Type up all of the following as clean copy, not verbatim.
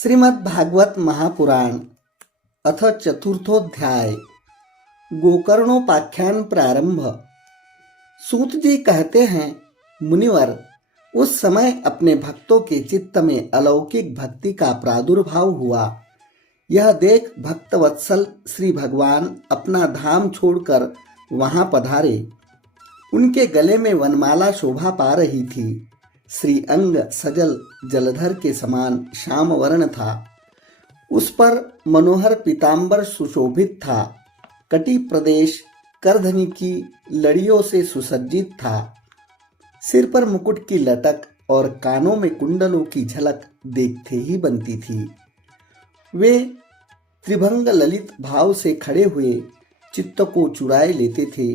श्रीमद् भागवत महापुराण अथ चतुर्थोध्याय गोकर्णोपाख्यान प्रारंभ। सूत जी कहते हैं, मुनिवर, उस समय अपने भक्तों के चित्त में अलौकिक भक्ति का प्रादुर्भाव हुआ। यह देख भक्तवत्सल श्री भगवान अपना धाम छोड़कर वहां पधारे। उनके गले में वनमाला शोभा पा रही थी। श्री अंग सजल जलधर के समान श्याम वर्ण था। उस पर मनोहर पीतांबर सुशोभित था। कटी प्रदेश करधनी की लड़ियों से सुसज्जित था। सिर पर मुकुट की लटक और कानों में कुंडलों की झलक देखते ही बनती थी। वे त्रिभंग ललित भाव से खड़े हुए चित्त को चुराए लेते थे।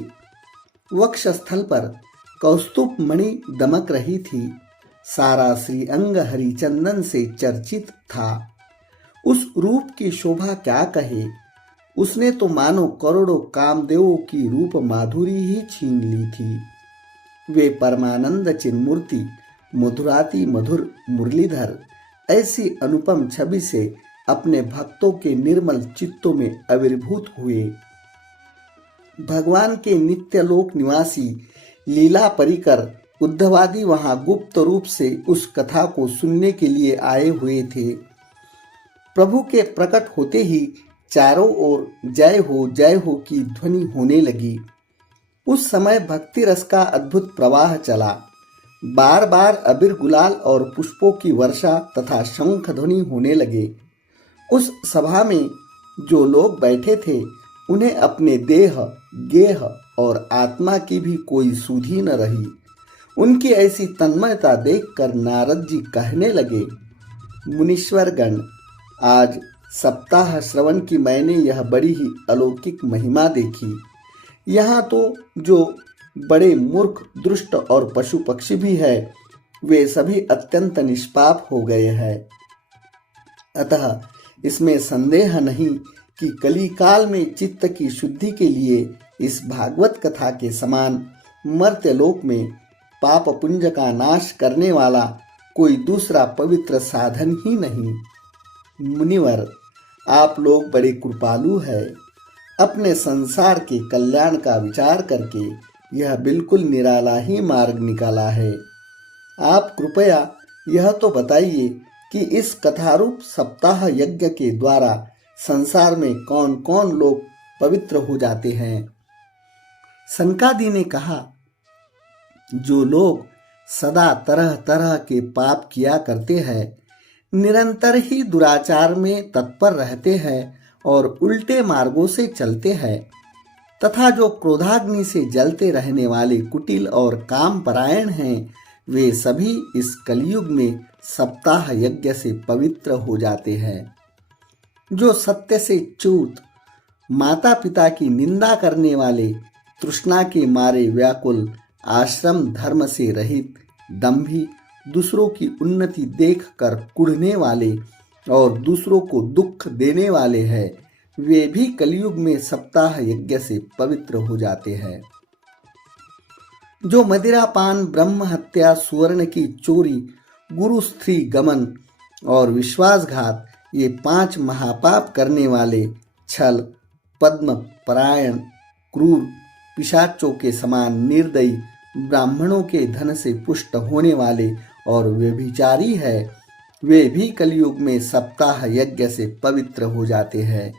वक्षस्थल पर कौस्तुभ मणि दमक रही थी। सारा श्री अंग हरिचंदन से चर्चित था। उस रूप की शोभा क्या कहे। उसने तो मानो करोड़ों कामदेवों की रूप माधुरी ही छीन ली थी। वे परमानंद चिन्मूर्ति मधुराति मधुर मुरलीधर ऐसी अनुपम छवि से अपने भक्तों के निर्मल चित्तों में आविर्भूत हुए। भगवान के नित्यलोक निवासी लीला परिकर उद्धवादि वहां गुप्त रूप से उस कथा को सुनने के लिए आए हुए थे। प्रभु के प्रकट होते ही चारों ओर जय हो की ध्वनि होने लगी। उस समय भक्ति रस का अद्भुत प्रवाह चला। बार बार अबीर गुलाल और पुष्पों की वर्षा तथा शंख ध्वनि होने लगे। उस सभा में जो लोग बैठे थे उन्हें अपने देह, गेह और आत्मा की भी कोई सुधि न रही। उनकी ऐसी तन्मयता देखकर नारद जी कहने लगे, मुनीश्वर गण, आज सप्ताह श्रवण की मैंने यह बड़ी ही अलौकिक महिमा देखी। यहाँ तो जो बड़े मूर्ख, दुष्ट और पशु पक्षी भी है, वे सभी अत्यंत निष्पाप हो गए हैं। अतः इसमें संदेह नहीं कि कली काल में चित्त की शुद्धि के लिए इस भागवत कथा के समान मर्त्यलोक में पाप पुंज का नाश करने वाला कोई दूसरा पवित्र साधन ही नहीं। मुनिवर, आप लोग बड़े कृपालु हैं। अपने संसार के कल्याण का विचार करके यह बिल्कुल निराला ही मार्ग निकाला है। आप कृपया यह तो बताइए कि इस कथारूप सप्ताह यज्ञ के द्वारा संसार में कौन कौन लोग पवित्र हो जाते हैं। सनकादि ने कहा, जो लोग सदा तरह तरह के पाप किया करते हैं, निरंतर ही दुराचार में तत्पर रहते हैं और उल्टे मार्गों से चलते हैं, तथा जो क्रोधाग्नि से जलते रहने वाले कुटिल और काम परायण हैं, वे सभी इस कलयुग में सप्ताह यज्ञ से पवित्र हो जाते हैं। जो सत्य से च्युत, माता पिता की निंदा करने वाले, तृष्णा के मारे व्याकुल, आश्रम धर्म से रहित, दंभी, दूसरों की उन्नति देखकर कुढ़ने वाले और दूसरों को दुख देने वाले हैं, वे भी कलयुग में सप्ताह यज्ञ से पवित्र हो जाते हैं। जो मदिरापान, ब्रह्म हत्या, सुवर्ण की चोरी, गुरु स्त्री गमन और विश्वासघात, ये 5 महापाप करने वाले, छल, पद्म परायण, क्रूर, पिशाचों के समान निर्दयी, ब्राह्मणों के धन से पुष्ट होने वाले और व्यभिचारी है, वे भी कलयुग में सप्ताह यज्ञ से पवित्र हो जाते हैं।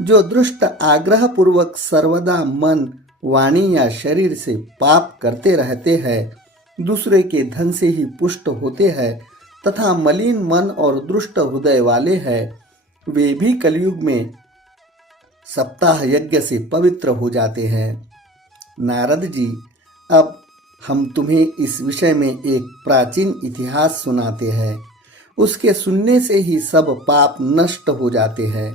जो दुष्ट आग्रह पूर्वक सर्वदा मन, वाणी या शरीर से पाप करते रहते हैं, दूसरे के धन से ही पुष्ट होते हैं तथा मलिन मन और दुष्ट हृदय वाले हैं, वे भी कलयुग में सप्ताह यज्ञ से पवित्र हो जाते हैं। नारद जी, अब हम तुम्हें इस विषय में एक प्राचीन इतिहास सुनाते हैं। उसके सुनने से ही सब पाप नष्ट हो जाते हैं।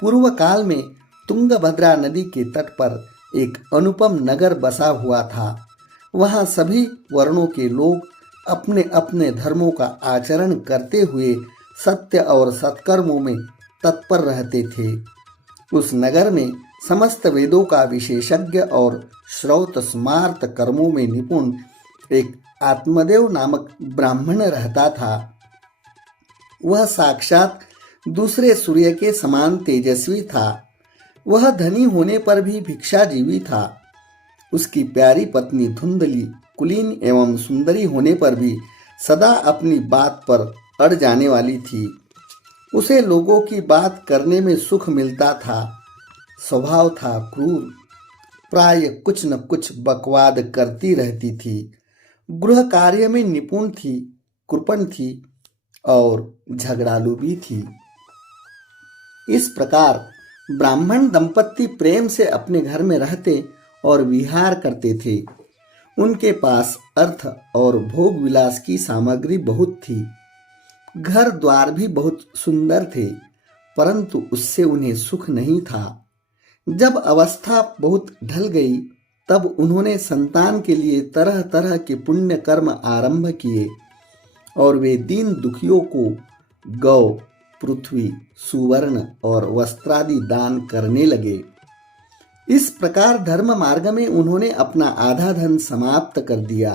पूर्व काल में तुंगभद्रा नदी के तट पर एक अनुपम नगर बसा हुआ था। वहाँ सभी वर्णों के लोग अपने अपने धर्मों का आचरण करते हुए सत्य और सत्कर्मों में तत्पर रहते थे। उस नगर में समस्त वेदों का विशेषज्ञ और श्रौत स्मार्त कर्मों में निपुण एक आत्मदेव नामक ब्राह्मण रहता था। वह साक्षात दूसरे सूर्य के समान तेजस्वी था। वह धनी होने पर भी भिक्षाजीवी था। उसकी प्यारी पत्नी धुंधली, कुलीन एवं सुंदरी होने पर भी सदा अपनी बात पर अड़ जाने वाली थी। उसे लोगों की बात करने में सुख मिलता था। स्वभाव था क्रूर, प्राय कुछ न कुछ बकवाद करती रहती थी। गृह कार्य में निपुण थी, कृपण थी और झगड़ालू भी थी। इस प्रकार ब्राह्मण दंपत्ति प्रेम से अपने घर में रहते और विहार करते थे। उनके पास अर्थ और भोग विलास की सामग्री बहुत थी। घर द्वार भी बहुत सुंदर थे, परंतु उससे उन्हें सुख नहीं था। जब अवस्था बहुत ढल गई, तब उन्होंने संतान के लिए तरह तरह के पुण्य कर्म आरंभ किए और वे दीन दुखियों को गौ, पृथ्वी, सुवर्ण और वस्त्रादि दान करने लगे। इस प्रकार धर्म मार्ग में उन्होंने अपना आधा धन समाप्त कर दिया,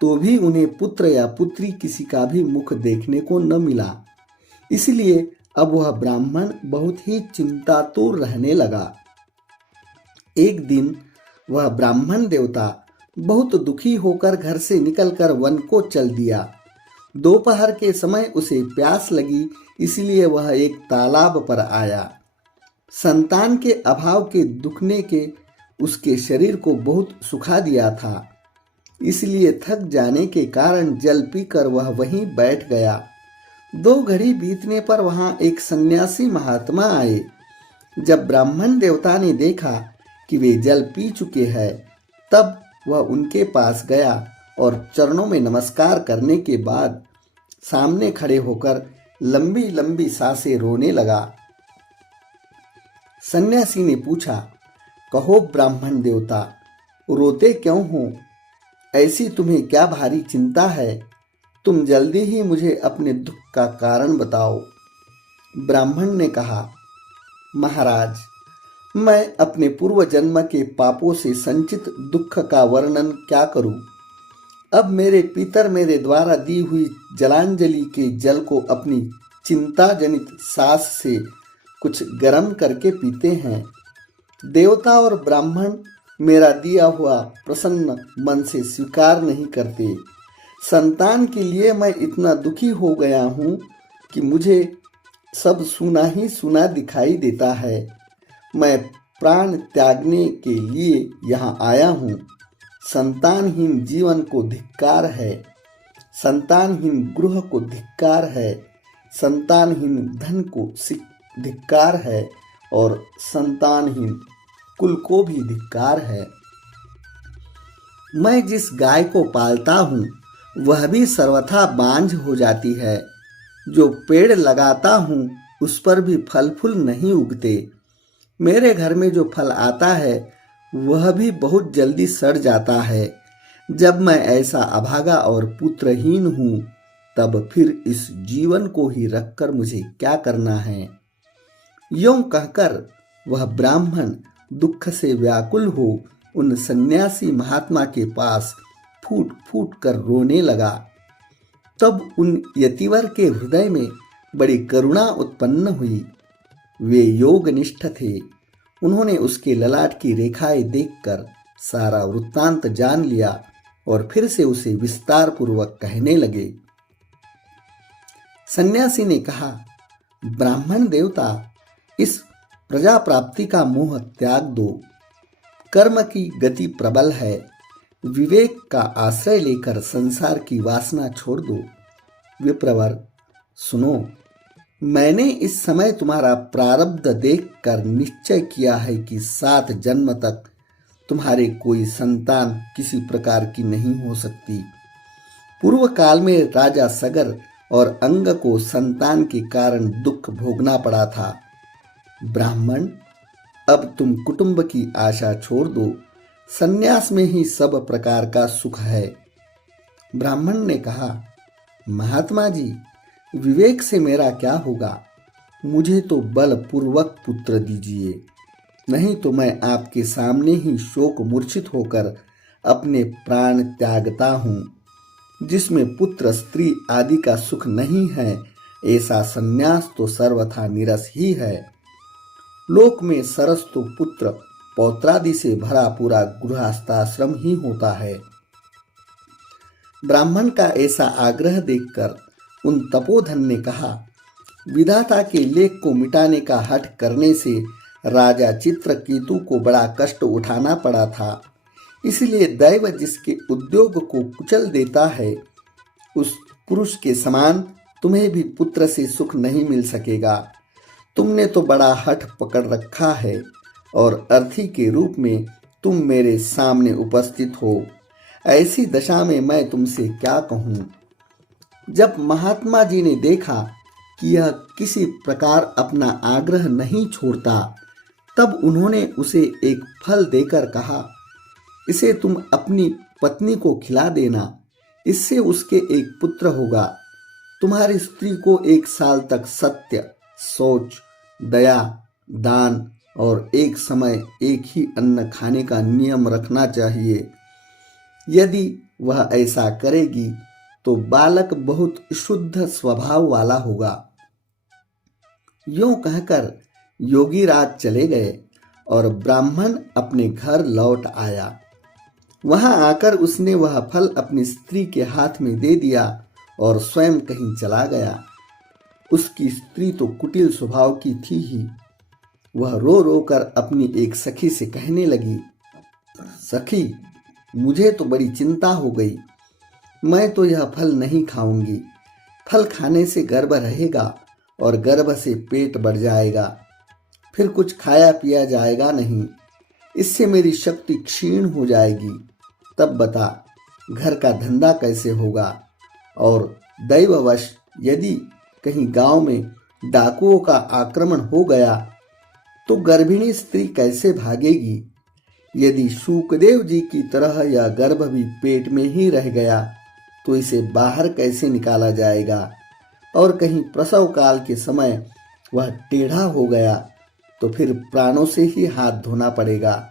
तो भी उन्हें पुत्र या पुत्री किसी का भी मुख देखने को न मिला। इसलिए अब वह ब्राह्मण बहुत ही चिंतातुर रहने लगा। एक दिन वह ब्राह्मण देवता बहुत दुखी होकर घर से निकलकर वन को चल दिया। दोपहर के समय उसे प्यास लगी, इसलिए वह एक तालाब पर आया। संतान के अभाव के दुखने के उसके शरीर को बहुत सुखा दिया था, इसलिए थक जाने के कारण जल पीकर वह वहीं बैठ गया। 2 घड़ी बीतने पर वहां एक सन्यासी महात्मा आए। जब ब्राह्मण देवता ने देखा कि वे जल पी चुके हैं, तब वह उनके पास गया और चरणों में नमस्कार करने के बाद सामने खड़े होकर लंबी लंबी सांसें रोने लगा। सन्यासी ने पूछा, कहो ब्राह्मण देवता, रोते क्यों हो? ऐसी तुम्हें क्या भारी चिंता है? तुम जल्दी ही मुझे अपने दुख का कारण बताओ। ब्राह्मण ने कहा, महाराज, मैं अपने पूर्व जन्म के पापों से संचित दुख का वर्णन क्या करूं? अब मेरे पितर मेरे द्वारा दी हुई जलांजलि के जल को अपनी चिंता जनित सास से कुछ गर्म करके पीते हैं। देवता और ब्राह्मण मेरा दिया हुआ प्रसन्न मन से स्वीकार नहीं करते। संतान के लिए मैं इतना दुखी हो गया हूँ कि मुझे सब सुना ही सुना दिखाई देता है। मैं प्राण त्यागने के लिए यहाँ आया हूँ। संतानहीन जीवन को धिक्कार है, संतानहीन गृह को धिक्कार है, संतानहीन धन को धिक्कार है और संतानहीन कुल को भी धिक्कार है। मैं जिस गाय को पालता हूँ वह भी सर्वथा बांझ हो जाती है। जो पेड़ लगाता हूँ उस पर भी फल फूल नहीं उगते। मेरे घर में जो फल आता है वह भी बहुत जल्दी सड़ जाता है। जब मैं ऐसा अभागा और पुत्रहीन हूँ, तब फिर इस जीवन को ही रखकर मुझे क्या करना है? यूं कहकर वह ब्राह्मण दुख से व्याकुल हो उन सन्यासी महात्मा के पास फूट फूट कर रोने लगा। तब उन यतिवर के हृदय में बड़ी करुणा उत्पन्न हुई। वे योगनिष्ठ थे। उन्होंने उसके ललाट की रेखाएं देखकर सारा वृत्तांत जान लिया और फिर से उसे विस्तार पूर्वक कहने लगे। सन्यासी ने कहा, ब्राह्मण देवता, इस प्रजा प्राप्ति का मोह त्याग दो। कर्म की गति प्रबल है। विवेक का आश्रय लेकर संसार की वासना छोड़ दो। विप्रवर, सुनो, मैंने इस समय तुम्हारा प्रारब्ध देखकर निश्चय किया है कि 7 जन्म तक तुम्हारे कोई संतान किसी प्रकार की नहीं हो सकती। पूर्व काल में राजा सगर और अंग को संतान के कारण दुख भोगना पड़ा था। ब्राह्मण, अब तुम कुटुंब की आशा छोड़ दो। संन्यास में ही सब प्रकार का सुख है। ब्राह्मण ने कहा, महात्मा जी, विवेक से मेरा क्या होगा? मुझे तो बलपूर्वक पुत्र दीजिए, नहीं तो मैं आपके सामने ही शोक मूर्छित होकर अपने प्राण त्यागता हूँ। जिसमें पुत्र स्त्री आदि का सुख नहीं है, ऐसा संन्यास तो सर्वथा निरस ही है। लोक में सरस तो पुत्र पौत्रादि से भरा पूरा गृहस्थाश्रम ही होता है। ब्राह्मण का ऐसा आग्रह देखकर उन तपोधन ने कहा, विधाता के लेख को मिटाने का हठ करने से राजा चित्रकेतु को बड़ा कष्ट उठाना पड़ा था। इसलिए दैव जिसके उद्योग को कुचल देता है, उस पुरुष के समान तुम्हें भी पुत्र से सुख नहीं मिल सकेगा। तुमने तो बड़ा हठ पकड़ रखा है और अर्थी के रूप में तुम मेरे सामने उपस्थित हो। ऐसी दशा में मैं तुमसे क्या कहूँ। जब महात्मा जी ने देखा कि यह किसी प्रकार अपना आग्रह नहीं छोड़ता, तब उन्होंने उसे एक फल देकर कहा, इसे तुम अपनी पत्नी को खिला देना, इससे उसके एक पुत्र होगा। तुम्हारी स्त्री को 1 साल तक सत्य, शौच, दया, दान और एक समय एक ही अन्न खाने का नियम रखना चाहिए। यदि वह ऐसा करेगी तो बालक बहुत शुद्ध स्वभाव वाला होगा। यूं कहकर योगीराज चले गए और ब्राह्मण अपने घर लौट आया। वहां आकर उसने वह फल अपनी स्त्री के हाथ में दे दिया और स्वयं कहीं चला गया। उसकी स्त्री तो कुटिल स्वभाव की थी ही। वह रो रो कर अपनी एक सखी से कहने लगी, सखी, मुझे तो बड़ी चिंता हो गई। मैं तो यह फल नहीं खाऊंगी। फल खाने से गर्भ रहेगा और गर्भ से पेट बढ़ जाएगा, फिर कुछ खाया पिया जाएगा नहीं। इससे मेरी शक्ति क्षीण हो जाएगी। तब बता, घर का धंधा कैसे होगा? और दैववश यदि कहीं गांव में डाकुओं का आक्रमण हो गया तो गर्भिणी स्त्री कैसे भागेगी? यदि शुकदेव जी की तरह यह गर्भ भी पेट में ही रह गया तो इसे बाहर कैसे निकाला जाएगा? और कहीं प्रसव काल के समय वह टेढ़ा हो गया तो फिर प्राणों से ही हाथ धोना पड़ेगा।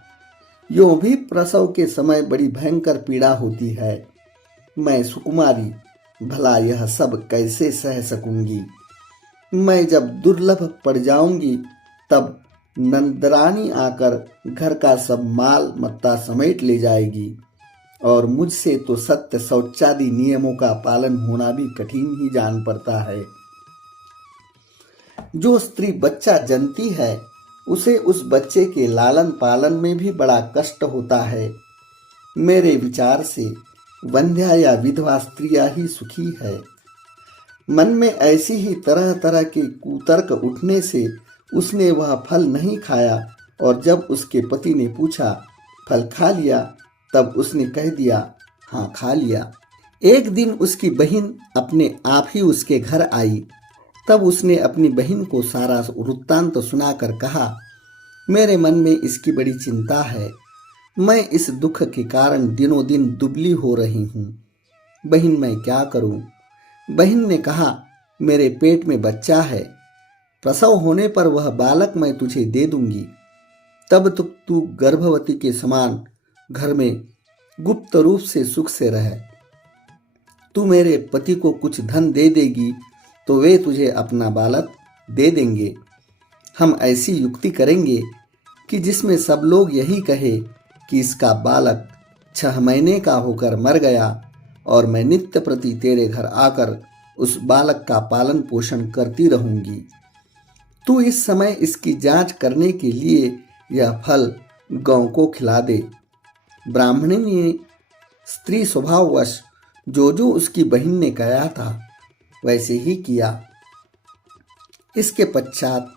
यूं भी प्रसव के समय बड़ी भयंकर पीड़ा होती है। मैं सुकुमारी, भला यह सब कैसे सह सकूंगी? मैं जब दुर्लभ पड़ जाऊंगी तब नंदरानी आकर घर का सब माल मत्ता समेट ले जाएगी और मुझसे तो सत्य शौचादि नियमों का पालन होना भी कठिन ही जान पड़ता है। जो स्त्री बच्चा जनती है उसे उस बच्चे के लालन पालन में भी बड़ा कष्ट होता है। मेरे विचार से वंध्या या विधवा स्त्रियां ही सुखी है। मन में ऐसी ही तरह तरह के कुतर्क उठने से उसने वह फल नहीं खाया और जब उसके पति ने पूछा, फल खा लिया? तब उसने कह दिया, हाँ खा लिया। एक दिन उसकी बहन अपने आप ही उसके घर आई। तब उसने अपनी बहन को सारा वृत्तांत सुनाकर कहा, मेरे मन में इसकी बड़ी चिंता है। मैं इस दुख के कारण दिनों दिन दुबली हो रही हूँ। बहन, मैं क्या करूँ? बहन ने कहा, मेरे पेट में बच्चा है। प्रसव होने पर वह बालक मैं तुझे दे दूंगी। तब तक तू गर्भवती के समान घर में गुप्त रूप से सुख से रह। तू मेरे पति को कुछ धन दे देगी तो वे तुझे अपना बालक दे देंगे। हम ऐसी युक्ति करेंगे कि जिसमें सब लोग यही कहे कि इसका बालक 6 महीने का होकर मर गया और मैं नित्य प्रति तेरे घर आकर उस बालक का पालन पोषण करती रहूंगी। तू इस समय इसकी जांच करने के लिए यह फल गौ को खिला दे। ब्राह्मणी ने स्त्री स्वभाववश जो जो उसकी बहन ने कहा था वैसे ही किया। इसके पश्चात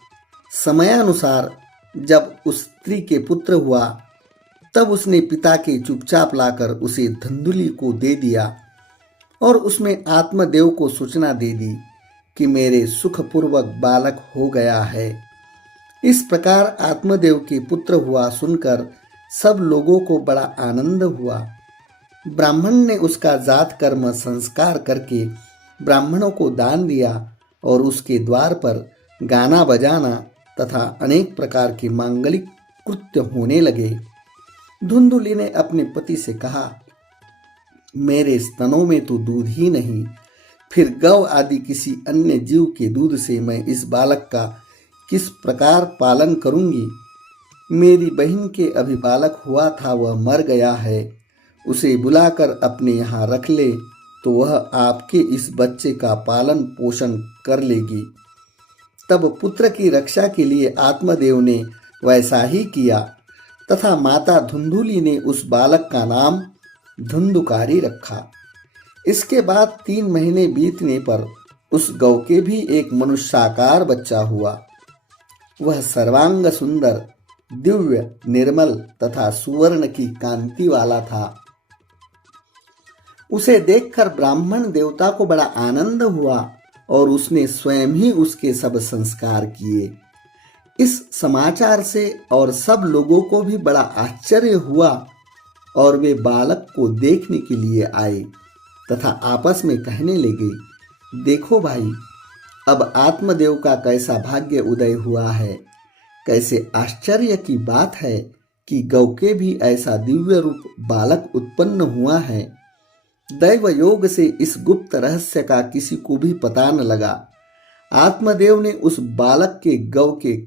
समयानुसार जब उस स्त्री के पुत्र हुआ तब उसने पिता के चुपचाप लाकर उसे धंधुली को दे दिया और उसमें आत्मदेव को सूचना दे दी कि मेरे सुखपूर्वक बालक हो गया है। इस प्रकार आत्मदेव के पुत्र हुआ सुनकर सब लोगों को बड़ा आनंद हुआ। ब्राह्मण ने उसका जात कर्म संस्कार करके ब्राह्मणों को दान दिया और उसके द्वार पर गाना बजाना तथा अनेक प्रकार के मांगलिक कृत्य होने लगे। धुंधुली ने अपने पति से कहा, मेरे स्तनों में तो दूध ही नहीं, फिर गौ आदि किसी अन्य जीव के दूध से मैं इस बालक का किस प्रकार पालन करूंगी? मेरी बहन के अभी बालक हुआ था, वह मर गया है। उसे बुलाकर अपने यहाँ रख ले तो वह आपके इस बच्चे का पालन पोषण कर लेगी। तब पुत्र की रक्षा के लिए आत्मदेव ने वैसा ही किया तथा माता धुंधुली ने उस बालक का नाम धुंधुकारी रखा। इसके बाद 3 महीने बीतने पर उस गौ के भी एक मनुष्याकार बच्चा हुआ। वह सर्वांग सुंदर, दिव्य, निर्मल तथा सुवर्ण की कांति वाला था। उसे देखकर ब्राह्मण देवता को बड़ा आनंद हुआ और उसने स्वयं ही उसके सब संस्कार किए। इस समाचार से और सब लोगों को भी बड़ा आश्चर्य हुआ और वे बालक को देखने के लिए आए तथा आपस में कहने लगे, देखो भाई, अब आत्मदेव का कैसा भाग्य उदय हुआ है। कैसे आश्चर्य की बात है कि गौ के भी ऐसा दिव्य रूप बालक उत्पन्न हुआ है। दैव योग से इस गुप्त रहस्य का किसी को भी पता न लगा। आत्मदेव ने उस बालक के गौ के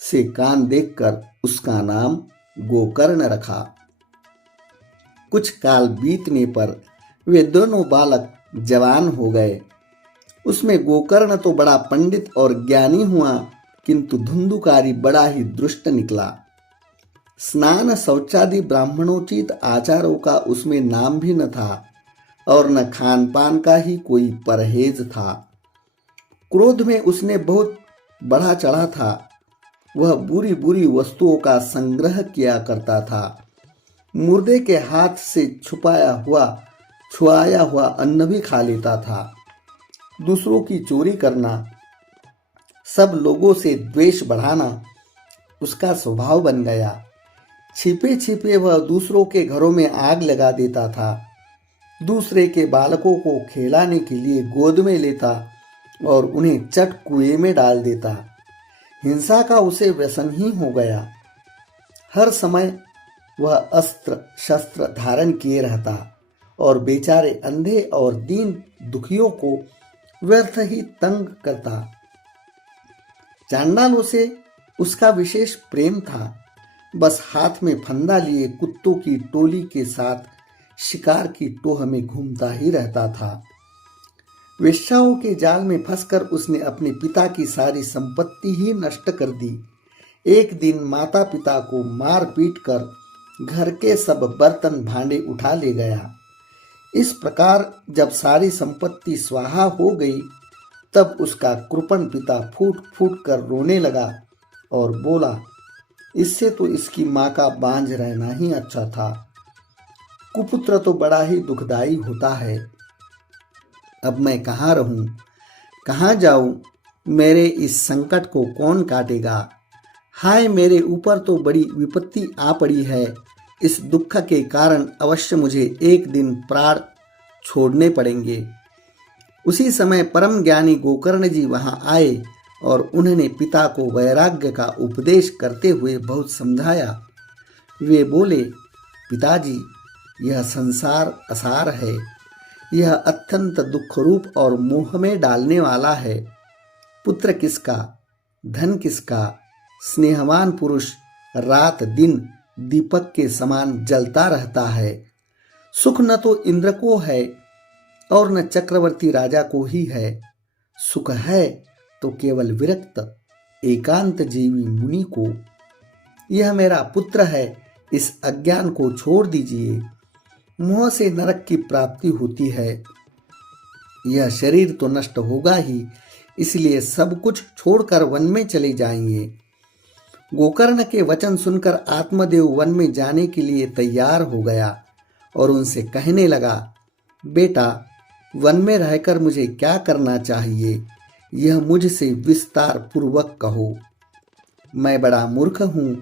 से कान देखकर उसका नाम गोकर्ण रखा। कुछ काल बीतने पर वे दोनों बालक जवान हो गए। उसमें गोकर्ण तो बड़ा पंडित और ज्ञानी हुआ, किंतु धुंधुकारी बड़ा ही दुष्ट निकला। स्नान शौचादि ब्राह्मणोचित आचारों का उसमें नाम भी न था और न खान पान का ही कोई परहेज था। क्रोध में उसने बहुत बढ़ा चढ़ा था। वह बुरी बुरी वस्तुओं का संग्रह किया करता था। मुर्दे के हाथ से छुआया हुआ अन्न भी खा लेता था। दूसरों की चोरी करना, सब लोगों से द्वेष बढ़ाना उसका स्वभाव बन गया। छिपे छिपे वह दूसरों के घरों में आग लगा देता था। दूसरे के बालकों को खिलाने के लिए गोद में लेता और उन्हें चट कुएं में डाल देता। हिंसा का उसे व्यसन ही हो गया। हर समय वह अस्त्र शस्त्र धारण किए रहता और बेचारे अंधे और दीन दुखियों को व्यर्थ ही तंग करता। चांडालों से उसका विशेष प्रेम था। बस हाथ में फंदा लिए कुत्तों की टोली के साथ शिकार की टोह में घूमता ही रहता था। वेश्याओं के जाल में फंसकर उसने अपने पिता की सारी संपत्ति ही नष्ट कर दी। एक दिन माता पिता को मार पीट कर घर के सब बर्तन भांडे उठा ले गया। इस प्रकार जब सारी संपत्ति स्वाहा हो गई, तब उसका कृपण पिता फूट फूट कर रोने लगा और बोला, इससे तो इसकी माँ का बांझ रहना ही अच्छा था। कुपुत्र तो बड़ा ही दुखदाई होता है। अब मैं कहाँ रहूं, कहाँ जाऊं? मेरे इस संकट को कौन काटेगा? हाय, मेरे ऊपर तो बड़ी विपत्ति आ पड़ी है। इस दुख के कारण अवश्य मुझे एक दिन प्राण छोड़ने पड़ेंगे। उसी समय परम ज्ञानी गोकर्ण जी वहां आए और उन्होंने पिता को वैराग्य का उपदेश करते हुए बहुत समझाया। वे बोले, पिताजी, यह संसार असार है। यह अत्यंत दुख रूप और मोह में डालने वाला है। पुत्र किसका, धन किसका? स्नेहवान पुरुष रात दिन दीपक के समान जलता रहता है। सुख न तो इंद्र को है और न चक्रवर्ती राजा को ही है। सुख है तो केवल विरक्त एकांत जीवी मुनि को। यह मेरा पुत्र है, इस अज्ञान को छोड़ दीजिए। मोह से नरक की प्राप्ति होती है। यह शरीर तो नष्ट होगा ही, इसलिए सब कुछ छोड़कर वन में चले जाएंगे। गोकर्ण के वचन सुनकर आत्मदेव वन में जाने के लिए तैयार हो गया और उनसे कहने लगा, बेटा, वन में रहकर मुझे क्या करना चाहिए, यह मुझसे विस्तार पूर्वक कहो। मैं बड़ा मूर्ख हूँ।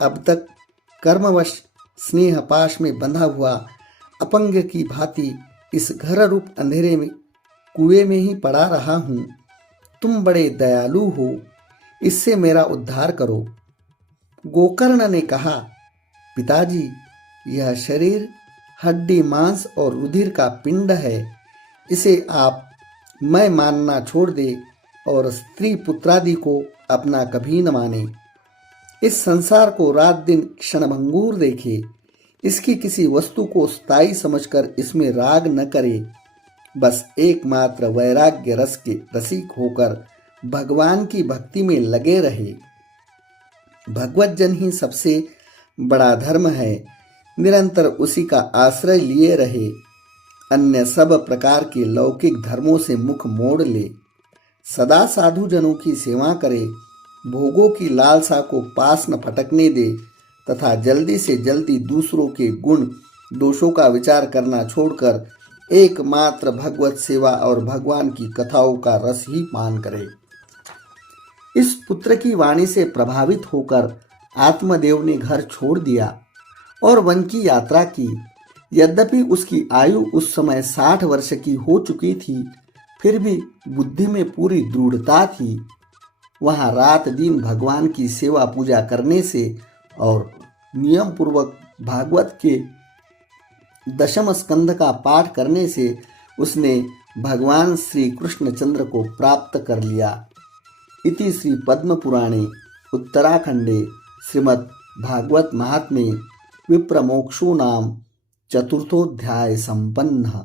अब तक कर्मवश स्नेह पाश में बंधा हुआ अपंग की भांति इस घर रूप अंधेरे में कुएं में ही पड़ा रहा हूँ। तुम बड़े दयालु हो, इससे मेरा उद्धार करो। गोकर्ण ने कहा, पिताजी, यह शरीर हड्डी मांस और रुधिर का पिंड है। इसे आप मैं मानना छोड़ दे और स्त्री पुत्रादि को अपना कभी न माने। इस संसार को रात दिन क्षणभंगुर देखे, इसकी किसी वस्तु को स्थायी समझकर इसमें राग न करे, बस एकमात्र वैराग्य रस के रसिक होकर भगवान की भक्ति में लगे रहे। भगवत जन ही सबसे बड़ा धर्म है, निरंतर उसी का आश्रय लिए रहे, अन्य सब प्रकार के लौकिक धर्मों से मुख मोड़ ले, सदा साधु जनों की सेवा करे, भोगों की लालसा को पास न फटकने दे तथा जल्दी से जल्दी दूसरों के गुण दोषों का विचार करना छोड़कर एकमात्र भगवत सेवा और भगवान की कथाओं का रस ही पान करे। इस पुत्र की वाणी से प्रभावित होकर आत्मदेव ने घर छोड़ दिया और वन की यात्रा की। यद्यपि उसकी आयु उस समय 60 वर्ष की हो चुकी थी, फिर भी बुद्धि में पूरी दृढ़ता थी। वहां रात दिन भगवान की सेवा पूजा करने से और नियम पूर्वक भागवत के दशम स्कंध का पाठ करने से उसने भगवान श्री कृष्णचंद्र को प्राप्त कर लिया। इति श्री पद्म पुराणे उत्तराखंडे श्रीमद् भागवत महात्म्ये विप्रमोक्षो नाम चतुर्थोऽध्याय संपन्नः।